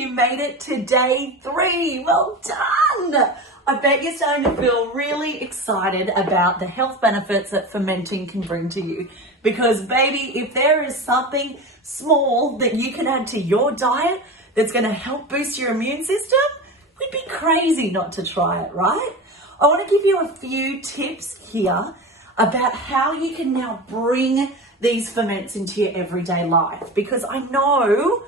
You made it to day 3. Well done. I bet you're starting to feel really excited about the health benefits that fermenting can bring to you. Because baby, if there is something small that you can add to your diet that's going to help boost your immune system, we'd be crazy not to try it, right? I want to give you a few tips here about how you can now bring these ferments into your everyday life, because I know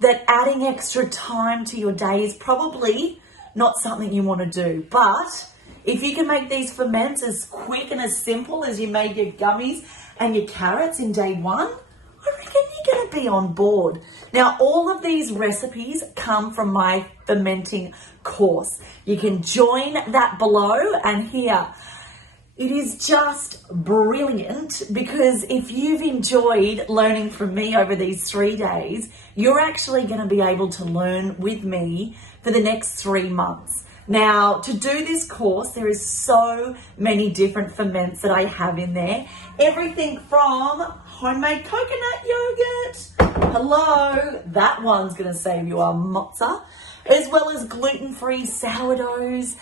that adding extra time to your day is probably not something you want to do. But if you can make these ferments as quick and as simple as you made your gummies and your carrots in day 1, I reckon you're going to be on board. Now, all of these recipes come from my fermenting course. You can join that below, and here, it is just brilliant, because if you've enjoyed learning from me over these 3 days, you're actually going to be able to learn with me for the next 3 months. Now, to do this course, there is so many different ferments that I have in there. Everything from homemade coconut yogurt. Hello, that one's going to save you a mozza. As well as gluten-free sourdoughs.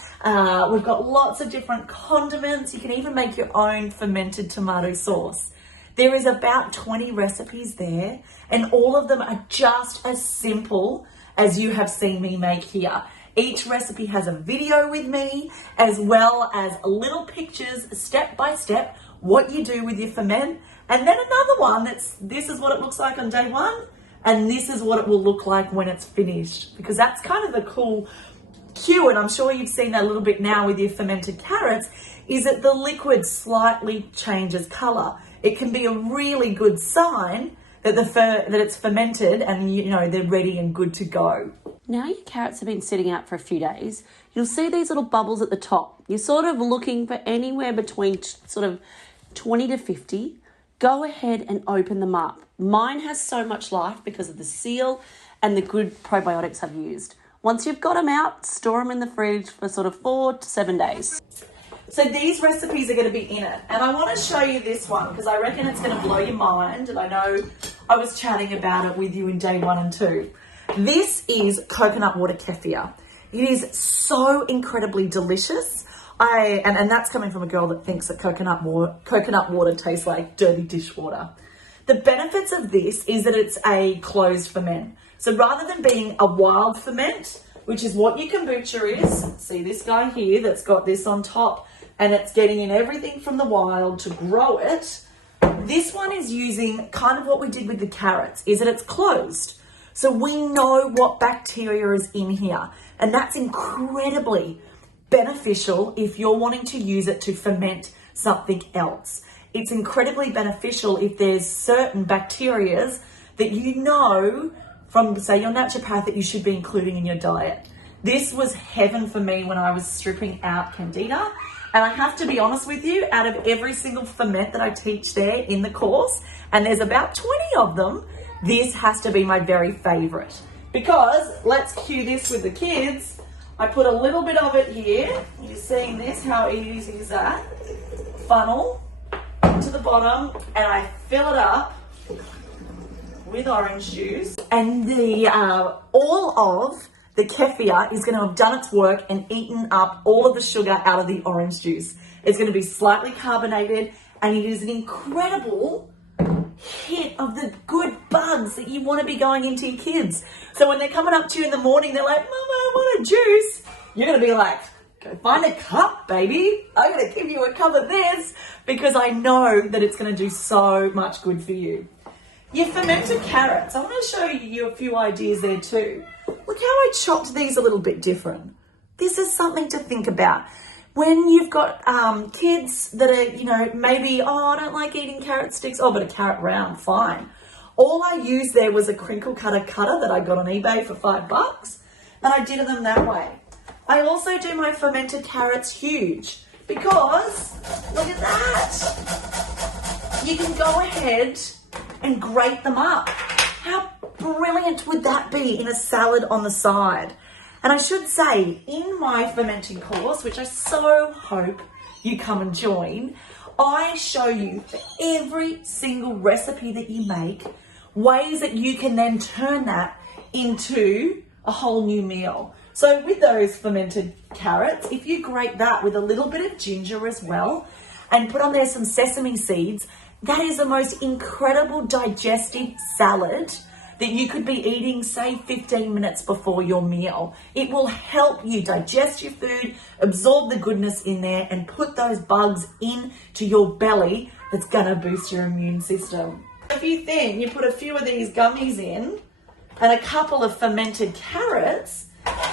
We've got lots of different condiments. You can even make your own fermented tomato sauce. There is about 20 recipes there, and all of them are just as simple as you have seen me make here. Each recipe has a video with me, as well as little pictures, step by step, what you do with your ferment. And then another one this is what it looks like on day 1. And this is what it will look like when it's finished, because that's kind of the cool cue, and I'm sure you've seen that a little bit now with your fermented carrots, is that the liquid slightly changes color. It can be a really good sign that that it's fermented and they're ready and good to go. Now your carrots have been sitting out for a few days, you'll see these little bubbles at the top. You're sort of looking for anywhere between sort of 20 to 50. Go ahead and open them up. Mine has so much life because of the seal and the good probiotics I've used. Once you've got them out, store them in the fridge for sort of 4 to 7 days. So these recipes are going to be in it. And I want to show you this one because I reckon it's going to blow your mind. And I know I was chatting about it with you in day 1 and 2. This is coconut water kefir. It is so incredibly delicious. And that's coming from a girl that thinks that coconut water tastes like dirty dishwater. The benefits of this is that it's a closed ferment. So rather than being a wild ferment, which is what your kombucha is, see this guy here that's got this on top and it's getting in everything from the wild to grow it, this one is using kind of what we did with the carrots, is that it's closed. So we know what bacteria is in here, and that's incredibly beneficial if you're wanting to use it to ferment something else. It's incredibly beneficial if there's certain bacterias that you know from, say, your naturopath that you should be including in your diet. This was heaven for me when I was stripping out candida. And I have to be honest with you, out of every single ferment that I teach there in the course, and there's about 20 of them, this has to be my very favorite. Because, let's cue this with the kids, I put a little bit of it here. You're seeing this, how easy is that? Funnel to the bottom, and I fill it up with orange juice. And all of the kefir is going to have done its work and eaten up all of the sugar out of the orange juice. It's going to be slightly carbonated, and it is an incredible hit of the good bugs that you want to be going into your kids. So when they're coming up to you in the morning, they're like, Mama, I want a juice. You're going to be like, go find a cup, baby. I'm going to give you a cup of this because I know that it's going to do so much good for you. Your fermented carrots, I want to show you a few ideas there too. Look how I chopped these a little bit different. This is something to think about. When you've got kids that are, maybe, I don't like eating carrot sticks. Oh, but a carrot round, fine. All I used there was a crinkle cutter that I got on eBay for $5, and I did them that way. I also do my fermented carrots huge because, look at that. You can go ahead and grate them up. How brilliant would that be in a salad on the side? And I should say, in my fermenting course, which I so hope you come and join, I show you for every single recipe that you make, ways that you can then turn that into a whole new meal. So with those fermented carrots, if you grate that with a little bit of ginger as well and put on there some sesame seeds, that is the most incredible digestive salad that you could be eating, say, 15 minutes before your meal. It will help you digest your food, absorb the goodness in there, and put those bugs into your belly. That's gonna boost your immune system. If you think you put a few of these gummies in and a couple of fermented carrots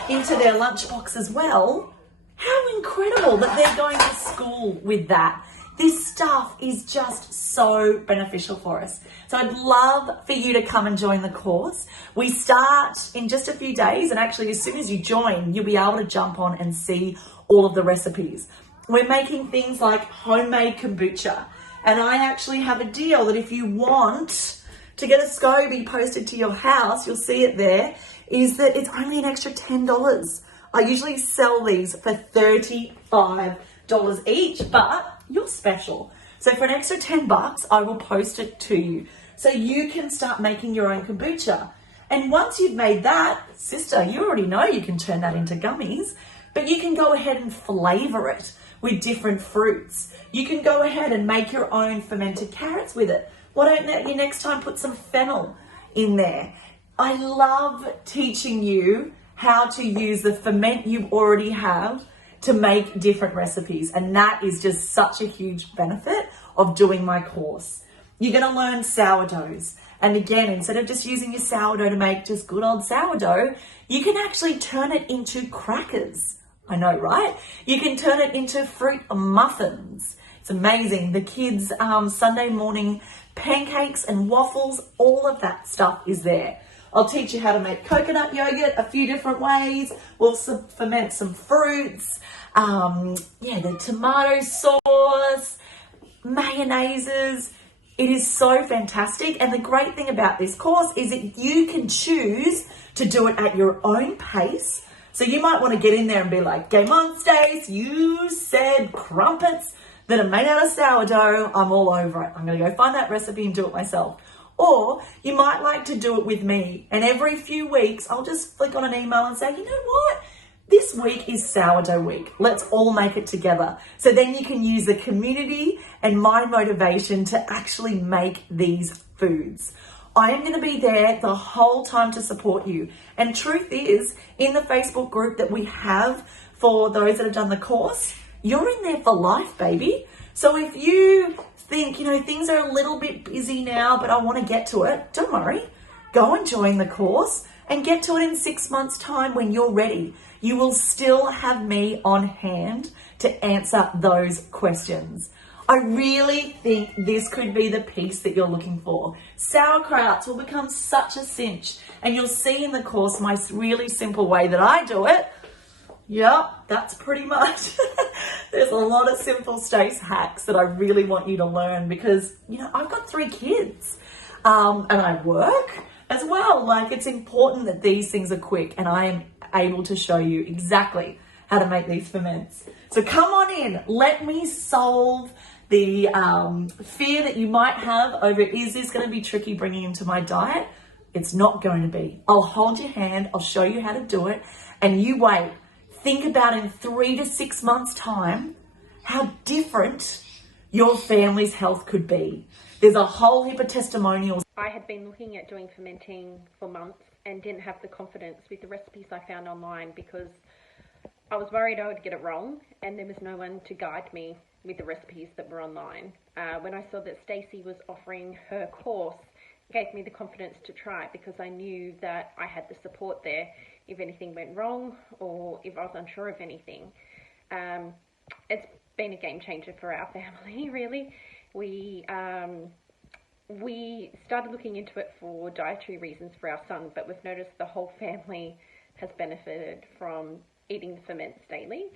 into their lunchbox as well, how incredible that they're going to school with that. This stuff is just so beneficial for us. So I'd love for you to come and join the course. We start in just a few days, and actually as soon as you join, you'll be able to jump on and see all of the recipes. We're making things like homemade kombucha, and I actually have a deal that if you want to get a SCOBY posted to your house, you'll see it there, is that it's only an extra $10. I usually sell these for $35 each, but you're special. So for an extra $10, I will post it to you. So you can start making your own kombucha. And once you've made that, sister, you already know you can turn that into gummies, but you can go ahead and flavor it with different fruits. You can go ahead and make your own fermented carrots with it. Why don't you next time put some fennel in there? I love teaching you how to use the ferment you already have to make different recipes. And that is just such a huge benefit of doing my course. You're gonna learn sourdoughs. And again, instead of just using your sourdough to make just good old sourdough, you can actually turn it into crackers. I know, right? You can turn it into fruit muffins. It's amazing. The kids' Sunday morning pancakes and waffles, all of that stuff is there. I'll teach you how to make coconut yogurt a few different ways. We'll ferment some fruits. The tomato sauce, mayonnaises. It is so fantastic. And the great thing about this course is that you can choose to do it at your own pace. So you might want to get in there and be like, game on, Stace, you said crumpets that are made out of sourdough. I'm all over it. I'm going to go find that recipe and do it myself. Or you might like to do it with me. And every few weeks, I'll just flick on an email and say, you know what? This week is sourdough week. Let's all make it together. So then you can use the community and my motivation to actually make these foods. I am going to be there the whole time to support you. And truth is, in the Facebook group that we have for those that have done the course, you're in there for life, baby. So if you think, things are a little bit busy now, but I want to get to it, don't worry. Go and join the course and get to it in 6 months' time when you're ready. You will still have me on hand to answer those questions. I really think this could be the piece that you're looking for. Sauerkrauts will become such a cinch, and you'll see in the course my really simple way that I do it. Yep, that's pretty much. There's a lot of simple Stace hacks that I really want you to learn because, I've got 3 kids and I work as well. Like, it's important that these things are quick, and I am able to show you exactly how to make these ferments. So come on in. Let me solve the fear that you might have over, is this going to be tricky bringing into my diet? It's not going to be. I'll hold your hand. I'll show you how to do it. And you wait. Think about in 3 to 6 months' time how different your family's health could be. There's a whole heap of testimonials. I had been looking at doing fermenting for months and didn't have the confidence with the recipes I found online because I was worried I would get it wrong and there was no one to guide me with the recipes that were online. When I saw that Stacey was offering her course, it gave me the confidence to try it because I knew that I had the support there if anything went wrong or if I was unsure of anything. It's been a game changer for our family, really. We started looking into it for dietary reasons for our son, but we've noticed the whole family has benefited from eating the ferments daily.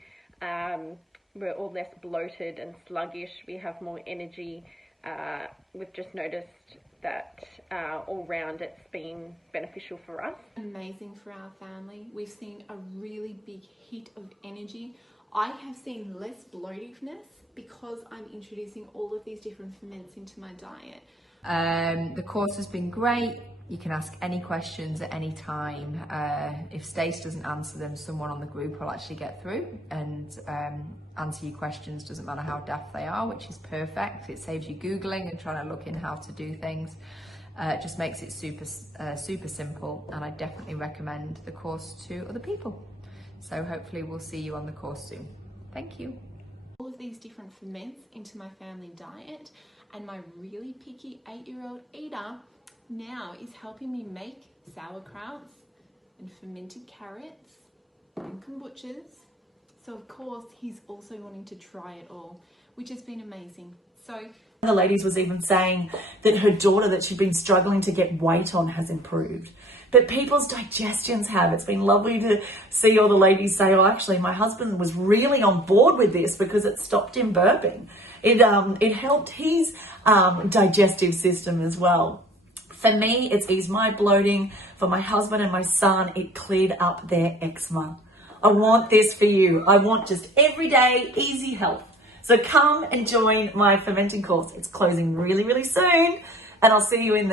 We're all less bloated and sluggish. We have more energy. We've just noticed that all round it's been beneficial for us. Amazing for our family. We've seen a really big hit of energy. I have seen less bloativeness because I'm introducing all of these different ferments into my diet. The course has been great. You can ask any questions at any time. If Stace doesn't answer them, someone on the group will actually get through and answer your questions, doesn't matter how daft they are, which is perfect. It saves you Googling and trying to look in how to do things. It just makes it super simple, and I definitely recommend the course to other people. So hopefully we'll see you on the course soon. Thank you. All of these different ferments into my family diet, and my really picky 8-year-old eater now is helping me make sauerkrauts and fermented carrots and kombuchas. So of course he's also wanting to try it all, which has been amazing. So the ladies was even saying that her daughter that she'd been struggling to get weight on has improved, but people's digestions have. It's been lovely to see all the ladies say, oh, actually my husband was really on board with this because it stopped him burping. It helped his digestive system as well. For me, it's eased my bloating. For my husband and my son, it cleared up their eczema. I want this for you. I want just everyday, easy health. So come and join my fermenting course. It's closing really, really soon, and I'll see you in there.